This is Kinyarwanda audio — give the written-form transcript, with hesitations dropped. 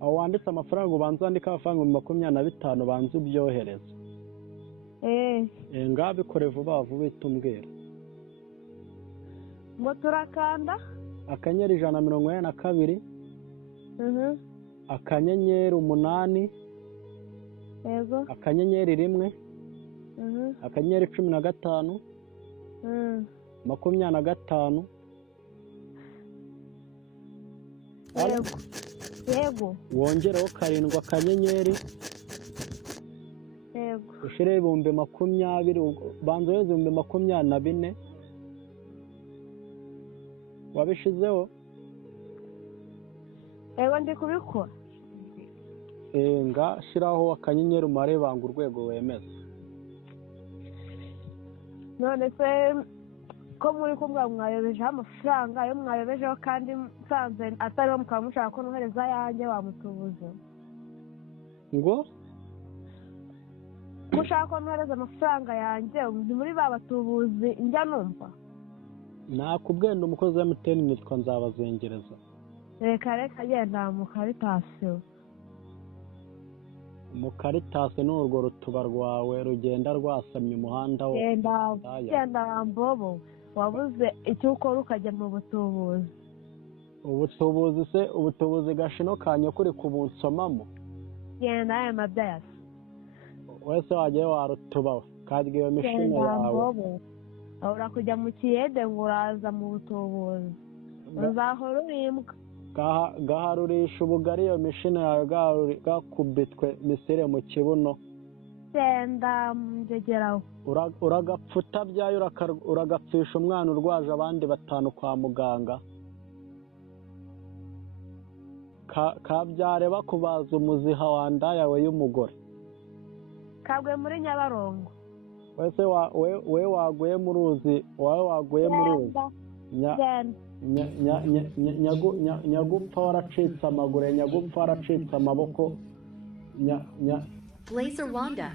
aho wanditse amafaranga ubanza wandika amafaranga 25 banza ubyohereza. Ngabikore vuba vuba itumbwira. Ngo turakanda akanyenyeri 142 akanyenyeri 8 yego akanyenyeri 1 akanyenyeri 15 25 yego wongereho 7 akanyenyeri yego ushire 20 banza weze 24 wabishizeho yego ndi kubikora. Nga shiraho akanyenyeri umare banga urwego wemeza. None se ko muri kumwe mwayobeje amafaranga ayo mwayobejeho kandi nsanze atari mukaba mushaka ko nohereza yanjye wamutubuze ngo mushaka ko nohereza amafaranga yanjye ndi muri babatubuzi njya numva nakubwenda umukozi wa MTN nitwa Nzabazengereza. reka genda mu Caritas. Mu Caritas n'urwo rutuba rwawe rugenda rwasamye umuhanda wo genda mbobo wabuze icyo ukora ukajya mu butubuzi. Ubutubuzi se ubutubuzi gashino kanye kuri kubunsomamo genda aya mabyasi wese wagiye warutuba kandi iyo mishino yawe ahora kujya mu kiyede ngo uraza mu butubuzi uzahora urimbwa gaharurisha ubugari iyo mishino yawe gakubitwe misire mu kibuno genda mjegeraho uragapfuta byayo uragapfisha umwana urwaje abandi 5 kwa muganga kabyare bakubaza umuziha wanda yawe y'umugore kagwe muri Nyabarongo wese we waguye mu ruzi nyagupfa waracitse amaguru nyagupfa waracitse amaboko Blazer Wanda